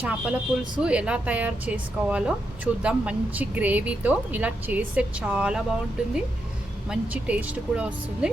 చేపల పులుసు ఎలా తయారు చేసుకోవాలో చూద్దాం. మంచి గ్రేవీతో ఇలా చేస్తే చాలా బాగుంటుంది. మంచి టేస్ట్ కూడా వస్తుంది.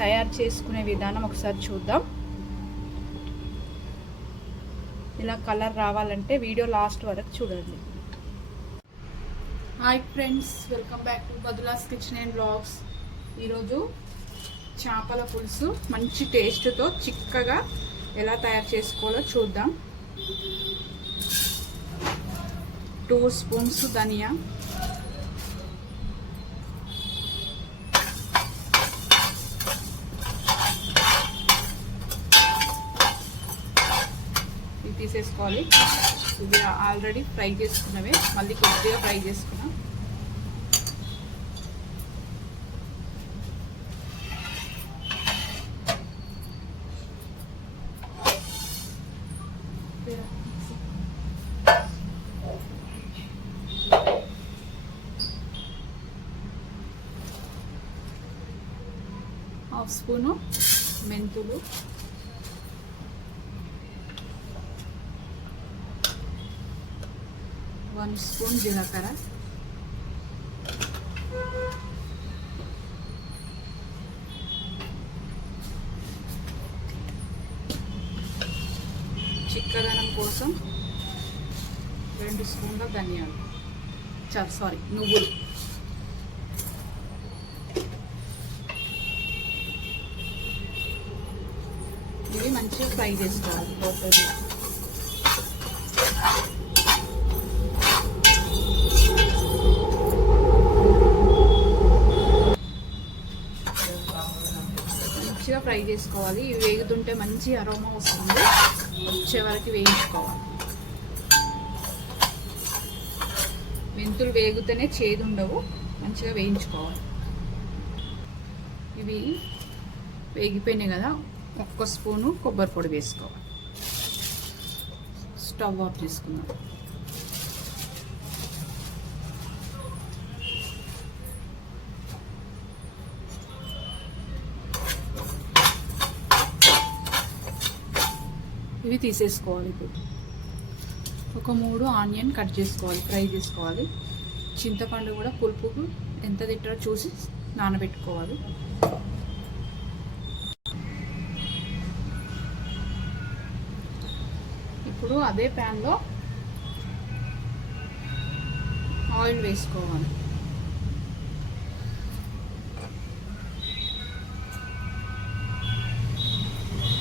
తయారు చేసుకునే విధానం ఒకసారి చూద్దాం. ఇలా కలర్ రావాలంటే వీడియో లాస్ట్ వరకు చూడండి. Hi friends welcome back to బదులాస్ kitchen and blogs. ఈరోజు చేపల పులుసు మంచి టేస్ట్తో చిక్కగా ఎలా తయారు చేసుకోవాలో చూద్దాం. టూ స్పూన్స్ ధనియా ఇది తీసేసుకోవాలి ఇది ఆల్రెడీ ఫ్రై చేసుకున్నవే. మళ్ళీ కొద్దిగా ఫ్రై చేసుకున్నాం. హాఫ్ స్పూను మెంతులు. వన్ స్పూన్ జీలకర్ర. చిక్కదనం కోసం రెండు స్పూన్ల ధనియాలు. సారీ నువ్వులు ఇవి మంచిగా ఫ్రై చేసుకోవాలి పోతుంది మంచిగా ఫ్రై చేసుకోవాలి. ఇవి వేగుతుంటే మంచి అరోమా వస్తుంది. వచ్చే వరకు వేయించుకోవాలి. మెంతులు వేగితేనే చేదు ఉండవు మంచిగా వేయించుకోవాలి. ఇవి వేగిపోయినాయి కదా. ఒక్క స్పూను కొబ్బరి పొడి వేసుకోవాలి. స్టవ్ ఆఫ్ చేసుకుందాం. ఇవి తీసేసుకోవాలి ఇప్పుడు. ఒక మూడు ఆనియన్ కట్ చేసుకోవాలి ఫ్రై చేసుకోవాలి. చింతపండు కూడా పులుపుకు ఎంత తిట్టారో చూసి నానబెట్టుకోవాలి. ఇప్పుడు అదే ప్యాన్లో ఆయిల్ వేసుకోవాలి.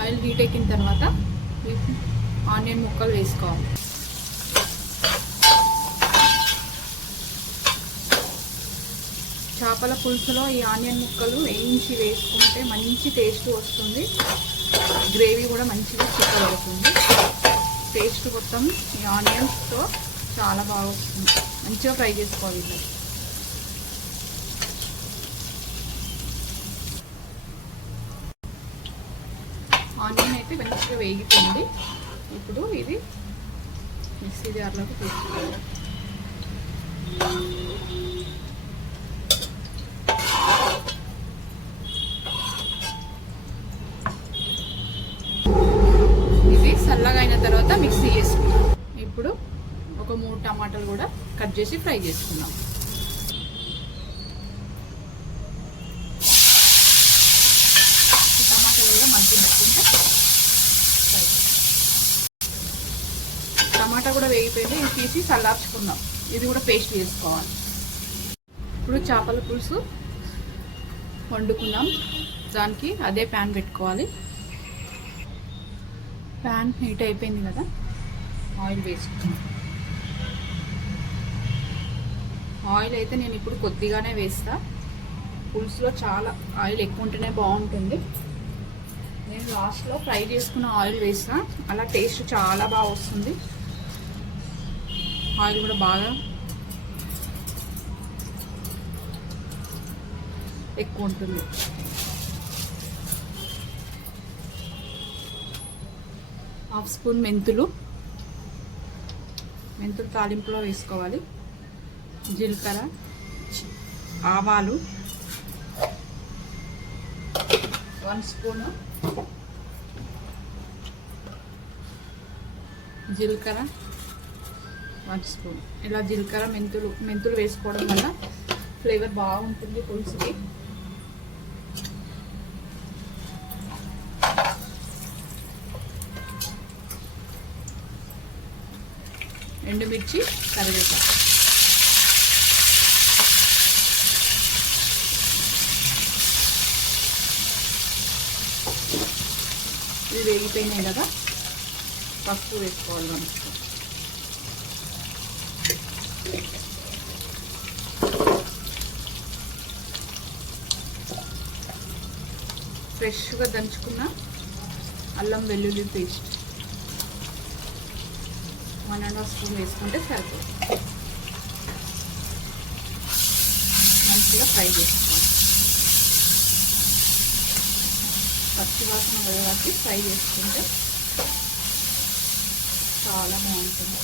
ఆయిల్ హీట్ ఎక్కిన తర్వాత ఆనియన్ ముక్కలు వేసుకోవాలి. చేపల పులుసులో ఈ ఆనియన్ ముక్కలు వేయించి వేసుకుంటే మంచి టేస్ట్ వస్తుంది. గ్రేవీ కూడా మంచిగా చిక్కబడుతుంది. టేస్ట్ మొత్తం ఈ ఆనియన్స్తో చాలా బాగా వస్తుంది మంచిగా ఫ్రై చేసుకోవాలి ఆనియన్ అయితే మంచిగా వేగిపోయింది. ఇప్పుడు ఇది మిక్సీ జార్లోకి తీసుకోవాలి. చల్లగా అయిన తర్వాత మిక్సీ చేసుకున్నాం. ఇప్పుడు ఒక మూడు టమాటాలు కూడా కట్ చేసి ఫ్రై చేసుకున్నాం టమాటాలు కూడా మంచిగా నచ్చింటే ఫ్రై టమాటా కూడా వేగిపోయింది ఇది తీసి చల్లార్చుకుందాం. ఇది కూడా పేస్ట్ చేసుకోవాలి. ఇప్పుడు చేపల పులుసు వండుకున్నాం దానికి అదే ప్యాన్ పెట్టుకోవాలి. ప్యాన్ హీట్ అయిపోయింది కదా. ఆయిల్ వేసుకుందాం ఆయిల్ అయితే నేను ఇప్పుడు కొద్దిగానే వేస్తా. పులుసులో చాలా ఆయిల్ ఎక్కువ ఉంటేనే బాగుంటుంది. నేను లాస్ట్లో ఫ్రై చేసుకున్న ఆయిల్ వేసిన అలా టేస్ట్ చాలా బాగా వస్తుంది. ఆయిల్ కూడా బాగా ఎక్కువ ఉంటుంది. హాఫ్ స్పూన్ మెంతులు. మెంతులు తాలింపులో వేసుకోవాలి. జీలకర్ర ఆవాలు. వన్ స్పూను జీలకర్ర. One spoon. ఇలా జీలకర్ర మెంతులు మెంతులు వేసుకోవడం వల్ల ఫ్లేవర్ బాగుంటుంది పులుసుకి. ఎండుమిర్చి కరివేపాకు. ఇవి వేగిపోయినాయి కదా పసుపు వేసుకోవాలి మనం. ఫ్రెష్గా దంచుకున్న అల్లం వెల్లుల్లి paste. One and half spoon వేసుకుంటే సరిపోతుంది. మంచిగా ఫ్రై చేసుకోవాలి. పచ్చి వాసన పోయేవాటి ఫ్రై చేసుకుంటే చాలా బాగుంటుంది.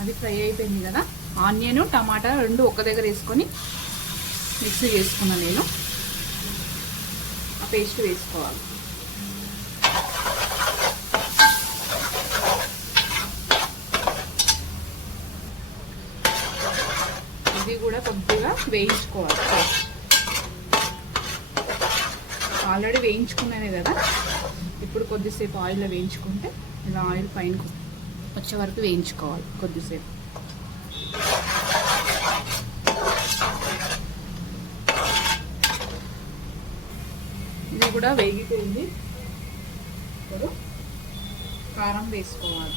అది ఫ్రై అయిపోయింది కదా? ఆనియన్ టమాటా రెండు ఒక దగ్గర వేసుకొని మిక్సీ చేసుకున్నాను నేను. ఆ పేస్ట్ వేసుకోవాలి. ఇది కూడా కొద్దిగా వేయించుకోవాలి. ఆల్రెడీ వేయించుకున్నానే కదా? ఇప్పుడు కొద్దిసేపు ఆయిల్లో వేయించుకుంటే ఇలా ఆయిల్ పైన వచ్చే వరకు వేయించుకోవాలి కొద్దిసేపు. కూడా వేగిపోయింది. ఇప్పుడు కారం వేసుకోవాలి.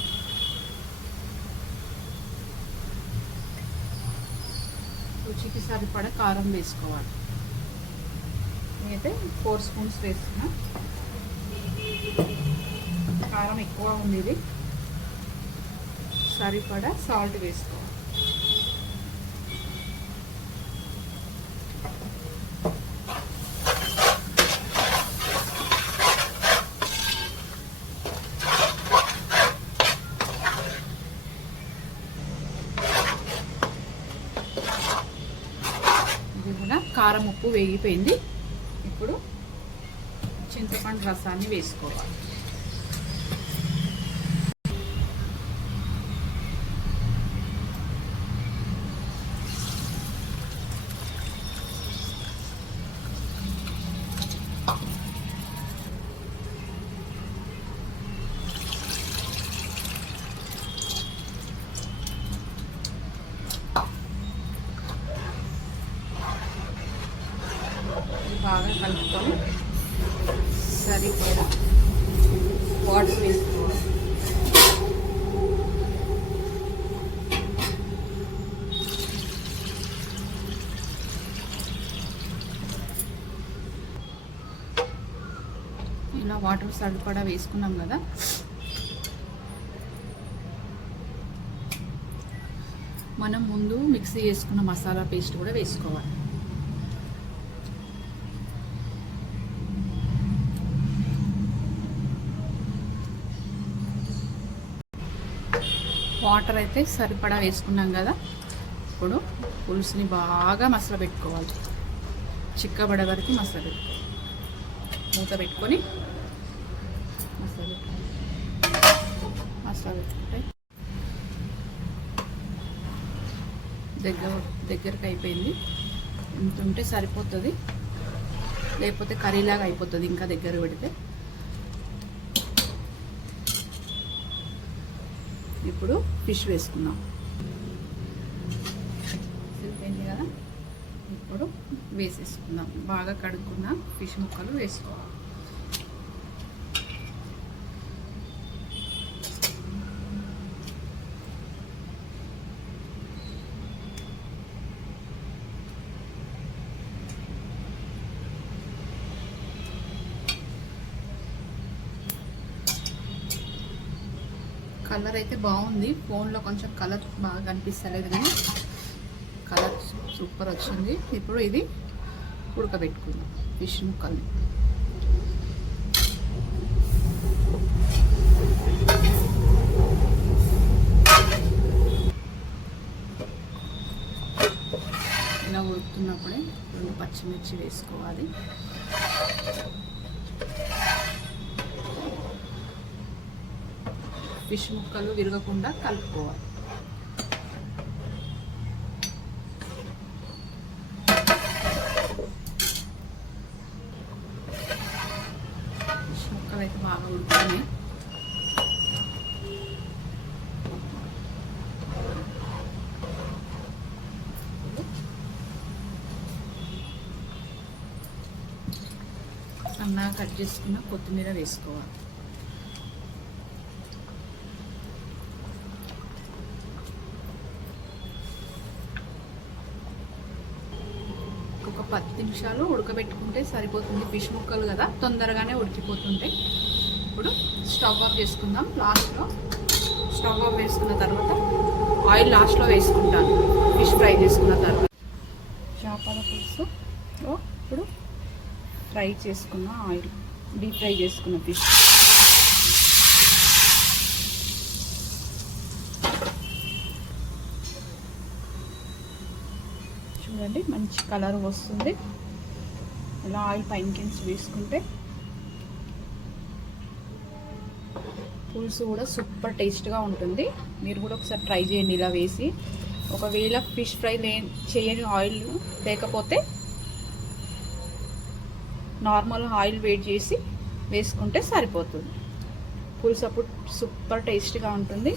రుచికి సరిపడా కారం వేసుకోవాలి. నేనైతే ఫోర్ స్పూన్స్ వేస్తున్నా. కారం ఎక్కువ ఉంది ఇది సరిపడా సాల్ట్ వేసుకోవాలి ఇది కూడా కారం ఉప్పు వేగిపోయింది. ఇప్పుడు చింతపండు రసాన్ని వేసుకోవాలి ఇది బాగా కలుపుకొని వాటర్ వేసుకోవాలి ఇలా వాటర్ సరిపడా వేసుకున్నాం కదా. మనం ముందు మిక్సీ చేసుకున్న మసాలా పేస్ట్ కూడా వేసుకోవాలి. వాటర్ అయితే సరిపడా వేసుకున్నాం కదా. ఇప్పుడు పులుసుని బాగా మసల పెట్టుకోవాలి చిక్కబడే వరకు మసల పెట్టుకోవాలి మూత పెట్టుకొని మసల పెట్టుకోవాలి మసాలా పెట్టుకుంటే దగ్గర దగ్గరకు అయిపోయింది. ఎంత ఉంటే సరిపోతుంది. లేకపోతే కర్రీలాగా అయిపోతుంది ఇంకా దగ్గర పెడితే. ఇప్పుడు ఫిష్ వేసుకుందాం. సరిపోయింది కదా? ఇప్పుడు వేసేసుకుందాం. బాగా కడుక్కున్న ఫిష్ ముక్కలు వేసుకోవాలి. కలర్ అయితే బాగుంది. ఫోన్లో కొంచెం కలర్ బాగా కనిపిస్తలేదు కానీ కలర్ సూపర్ వచ్చింది. ఇప్పుడు ఇది ఉడకబెట్టుకుందాం. ఫిష్ ముక్కల్ని ఇలా ఉడుకుతున్నప్పుడే రెండు పచ్చిమిర్చి వేసుకోవాలి. ఫిష్ ముక్కలు విరగకుండా కలుపుకోవాలి. ఫిష్ ముక్కలు అయితే బాగా ఉడుకుతున్నాయి అన్నా కట్ చేసుకున్న కొత్తిమీర వేసుకోవాలి ఒక పది నిమిషాలు ఉడకబెట్టుకుంటే సరిపోతుంది ఫిష్ ముక్కలు కదా తొందరగానే ఉడికిపోతుంటాయి. ఇప్పుడు స్టవ్ ఆఫ్ చేసుకుందాం. లాస్ట్లో స్టవ్ ఆఫ్ వేసుకున్న తర్వాత ఆయిల్ లాస్ట్లో వేసుకుంటాను. ఫిష్ ఫ్రై చేసుకున్న తర్వాత. చేపల పులుసు. ఇప్పుడు ఫ్రై చేసుకున్న ఆయిల్ డీప్ ఫ్రై చేసుకున్న ఫిష్. చూడండి మంచి కలర్ వస్తుంది. ఇలా ఆయిల్ పైనకించి వేసుకుంటే పులుసు కూడా సూపర్ టేస్ట్గా ఉంటుంది. మీరు కూడా ఒకసారి ట్రై చేయండి ఇలా వేసి. ఒకవేళ ఫిష్ ఫ్రై లే చేయని ఆయిల్ లేకపోతే నార్మల్ ఆయిల్ వేడి చేసి వేసుకుంటే సరిపోతుంది. పులుసు అప్పుడు సూపర్ టేస్ట్గా ఉంటుంది.